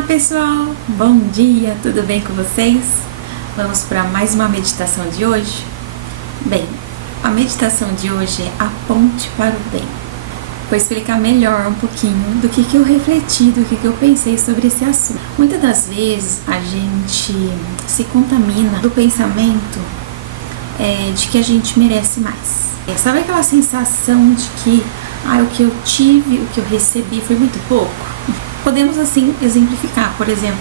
Olá pessoal, bom dia, tudo bem com vocês? Vamos para mais uma meditação de hoje? Bem, a meditação de hoje é a ponte para o bem. Vou explicar melhor um pouquinho do que eu refleti, do que eu pensei sobre esse assunto. Muitas das vezes a gente se contamina do pensamento de que a gente merece mais. Sabe aquela sensação de que o que eu tive, o que eu recebi foi muito pouco? Podemos assim exemplificar, por exemplo,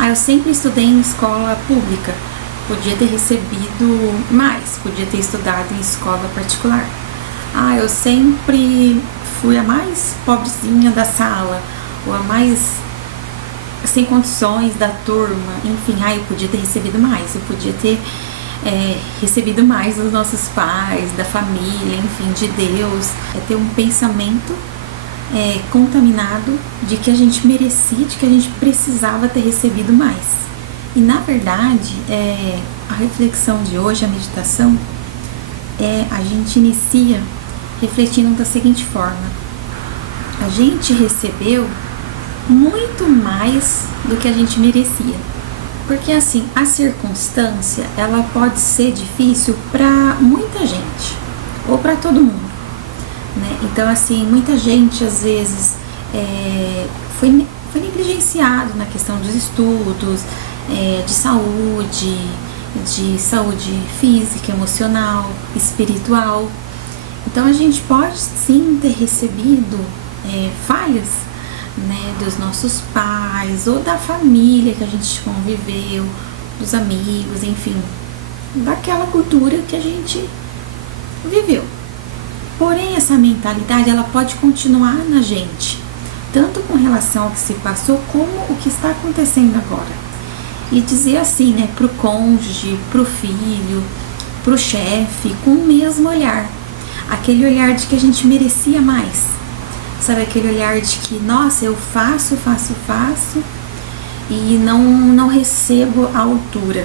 eu sempre estudei em escola pública, podia ter recebido mais, podia ter estudado em escola particular. Eu sempre fui a mais pobrezinha da sala, ou a mais sem condições da turma, enfim, eu podia ter recebido mais, eu podia ter recebido mais dos nossos pais, da família, enfim, de Deus. É ter um pensamento contaminado de que a gente merecia, de que a gente precisava ter recebido mais. E na verdade, a reflexão de hoje, a meditação, a gente inicia refletindo da seguinte forma: a gente recebeu muito mais do que a gente merecia. Porque assim, a circunstância, ela pode ser difícil para muita gente, ou para todo mundo. Então assim, muita gente às vezes foi negligenciado na questão dos estudos, de saúde física, emocional, espiritual. Então a gente pode sim ter recebido falhas, dos nossos pais ou da família que a gente conviveu, dos amigos, enfim, daquela cultura que a gente viveu. Porém, essa mentalidade, ela pode continuar na gente, tanto com relação ao que se passou, como o que está acontecendo agora. E dizer assim, pro cônjuge, pro filho, pro chefe, com o mesmo olhar. Aquele olhar de que a gente merecia mais. Sabe, aquele olhar de que, nossa, eu faço e não recebo a altura,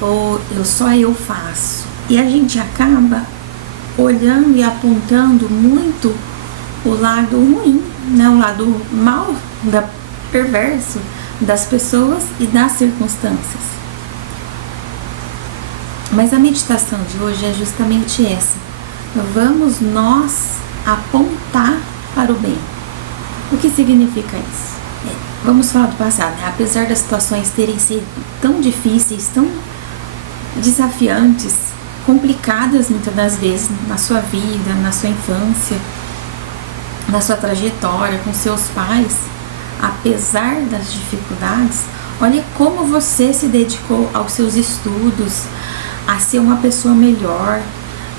Ou só eu faço. E a gente acaba olhando e apontando muito o lado ruim, o lado mal, perverso das pessoas e das circunstâncias. Mas a meditação de hoje é justamente essa. Vamos nós apontar para o bem. O que significa isso? Vamos falar do passado, Apesar das situações terem sido tão difíceis, tão desafiantes, complicadas muitas das vezes na sua vida, na sua infância, na sua trajetória com seus pais, apesar das dificuldades, olha como você se dedicou aos seus estudos, a ser uma pessoa melhor,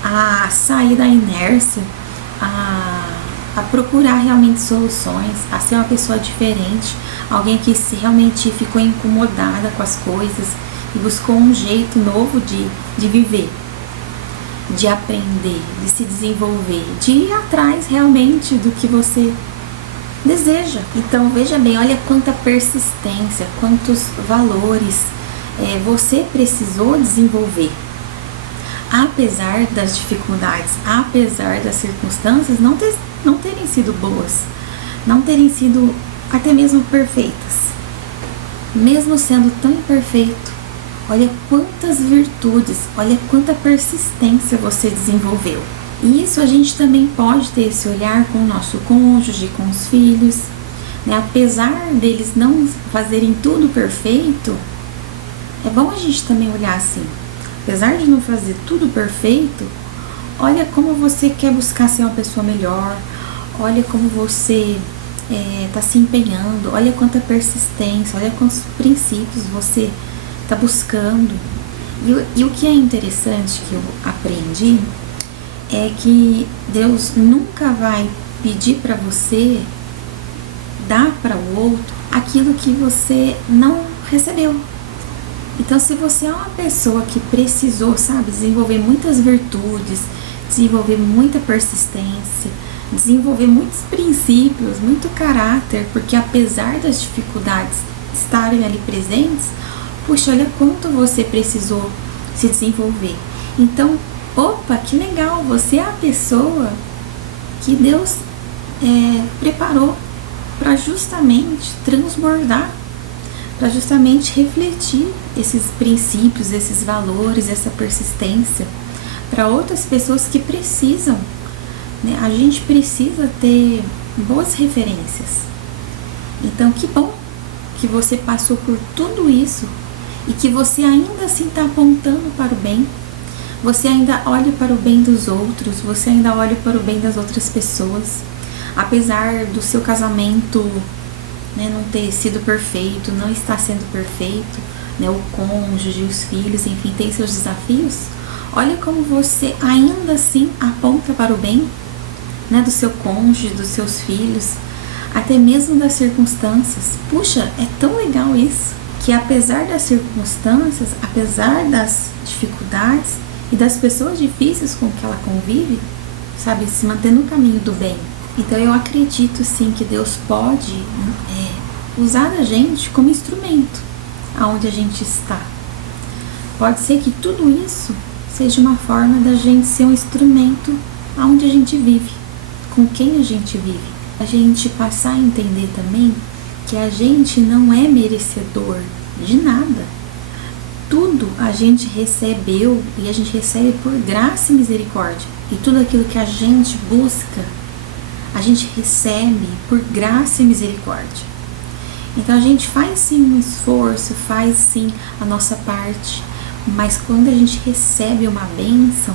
a sair da inércia, a procurar realmente soluções, a ser uma pessoa diferente, alguém que realmente ficou incomodada com as coisas e buscou um jeito novo de viver, de aprender, de se desenvolver, de ir atrás realmente do que você deseja. Então veja bem, olha quanta persistência, quantos valores você precisou desenvolver. Apesar das dificuldades, apesar das circunstâncias não terem sido boas, não terem sido até mesmo perfeitas. Mesmo sendo tão imperfeito, olha quantas virtudes, olha quanta persistência você desenvolveu. E isso a gente também pode ter esse olhar com o nosso cônjuge, com os filhos, Apesar deles não fazerem tudo perfeito, é bom a gente também olhar assim. Apesar de não fazer tudo perfeito, olha como você quer buscar ser uma pessoa melhor, olha como você está se empenhando, olha quanta persistência, olha quantos princípios você está buscando. E o que é interessante que eu aprendi é que Deus nunca vai pedir para você dar para o outro aquilo que você não recebeu. Então, se você é uma pessoa que precisou, desenvolver muitas virtudes, desenvolver muita persistência, desenvolver muitos princípios, muito caráter, porque apesar das dificuldades estarem ali presentes, puxa, olha quanto você precisou se desenvolver. Então, opa, que legal, você é a pessoa que Deus preparou para justamente transbordar, para justamente refletir esses princípios, esses valores, essa persistência para outras pessoas que precisam, né? A gente precisa ter boas referências. Então, que bom que você passou por tudo isso e que você ainda assim está apontando para o bem. Você ainda olha para o bem dos outros, você ainda olha para o bem das outras pessoas. Apesar do seu casamento, né, não ter sido perfeito, não está sendo perfeito, né, o cônjuge, os filhos, enfim, tem seus desafios. Olha como você ainda assim aponta para o bem, né, do seu cônjuge, dos seus filhos, até mesmo das circunstâncias. Puxa, é tão legal isso, que apesar das circunstâncias, apesar das dificuldades e das pessoas difíceis com que ela convive, sabe, se manter no caminho do bem. Então eu acredito sim que Deus pode usar a gente como instrumento aonde a gente está. Pode ser que tudo isso seja uma forma da gente ser um instrumento aonde a gente vive, com quem a gente vive. A gente passar a entender também que a gente não é merecedor de nada. Tudo a gente recebeu e a gente recebe por graça e misericórdia. E tudo aquilo que a gente busca, a gente recebe por graça e misericórdia. Então a gente faz sim um esforço, faz sim a nossa parte, mas quando a gente recebe uma bênção,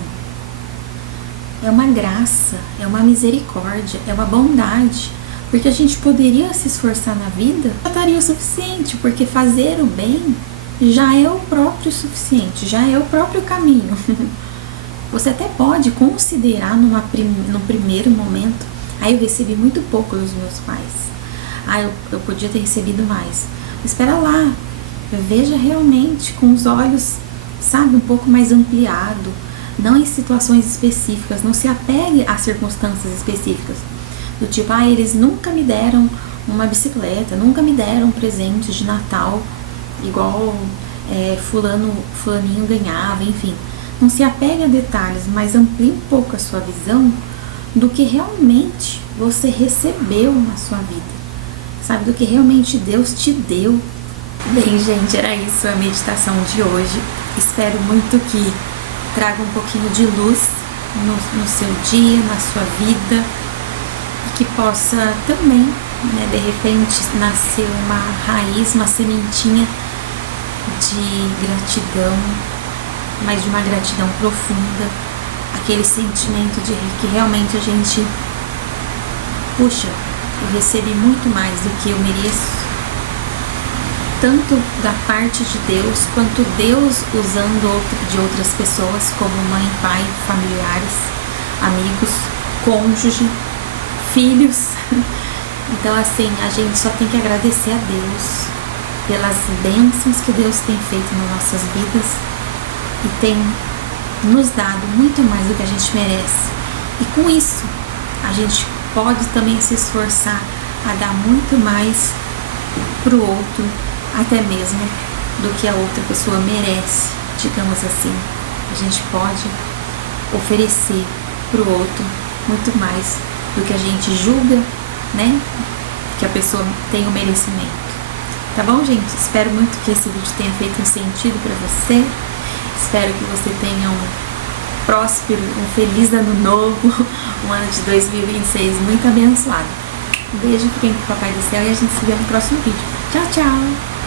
é uma graça, é uma misericórdia, é uma bondade, porque a gente poderia se esforçar na vida, já estaria o suficiente, porque fazer o bem já é o próprio suficiente, já é o próprio caminho. Você até pode considerar num primeiro momento, eu recebi muito pouco dos meus pais, eu podia ter recebido mais. Espera lá, veja realmente com os olhos, sabe, um pouco mais ampliado, não em situações específicas, não se apegue a circunstâncias específicas, do tipo, eles nunca me deram uma bicicleta, nunca me deram um presente de Natal, igual fulaninho ganhava, enfim. Não se apegue a detalhes, mas amplie um pouco a sua visão do que realmente você recebeu na sua vida, sabe, do que realmente Deus te deu. Bem, gente, era isso a meditação de hoje. Espero muito que traga um pouquinho de luz no seu dia, na sua vida, e que possa também, né, de repente, nascer uma raiz, uma sementinha de gratidão, mas de uma gratidão profunda, aquele sentimento de que realmente a gente, puxa, eu recebi muito mais do que eu mereço, tanto da parte de Deus, quanto Deus usando de outras pessoas, como mãe, pai, familiares, amigos, cônjuge, filhos. Então, assim, a gente só tem que agradecer a Deus pelas bênçãos que Deus tem feito nas nossas vidas e tem nos dado muito mais do que a gente merece. E com isso, a gente pode também se esforçar a dar muito mais para o outro, até mesmo do que a outra pessoa merece, digamos assim. A gente pode oferecer para o outro muito mais do que a gente julga, né, que a pessoa tem o merecimento. Tá bom, gente? Espero muito que esse vídeo tenha feito um sentido para você. Espero que você tenha um próspero, um feliz ano novo, um ano de 2026 muito abençoado. Um beijo, fiquem com o Papai do Céu e a gente se vê no próximo vídeo. Tchau, tchau!